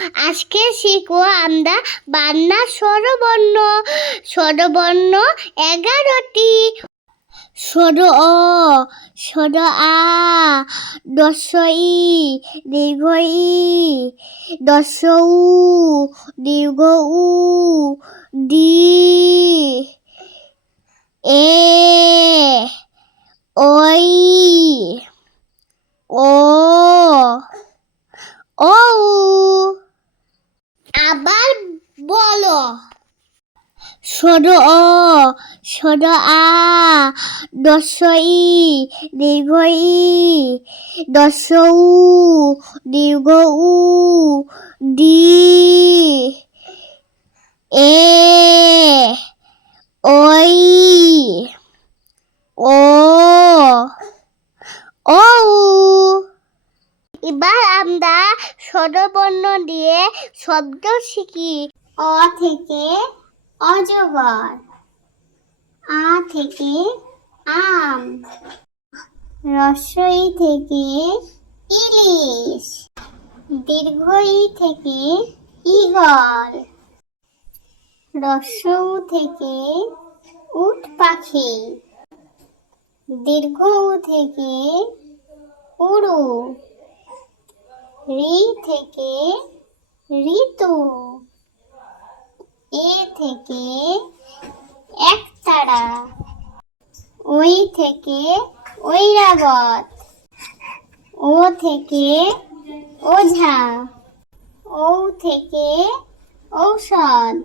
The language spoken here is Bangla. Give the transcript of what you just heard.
আজকে শিখবো আমরা বাংলা স্বরবর্ণ। স্বরবর্ণ 11টি। স্বর অ, স্বর আ, দস্য ই, দীর্ঘ ই, দস্য উ, দীর্ঘ উ, দি, এ, ওই, ও, ও। আবার বলো। স্বর অ, স্বর আ, দস্য ই, দীর্ঘ ই, দস্য উ, দীর্ঘ উ, দি, এ, ওই, ও, ও। এবার আমরা স্বরবর্ণ দিয়ে শব্দ শিখি। অ থেকে অজগর, আ থেকে আম, রস্বই থেকে ইলিশ, দীর্ঘ ই থেকে ঈগল, রস্য উ থেকে উট পাখি, দীর্ঘ উ থেকে উড়ু, রি থেকে ঋতু, এ থেকে একতারা, ওই থেকে ঐরাবত, ও থেকে ওঝা, ঔ থেকে ঔষধ।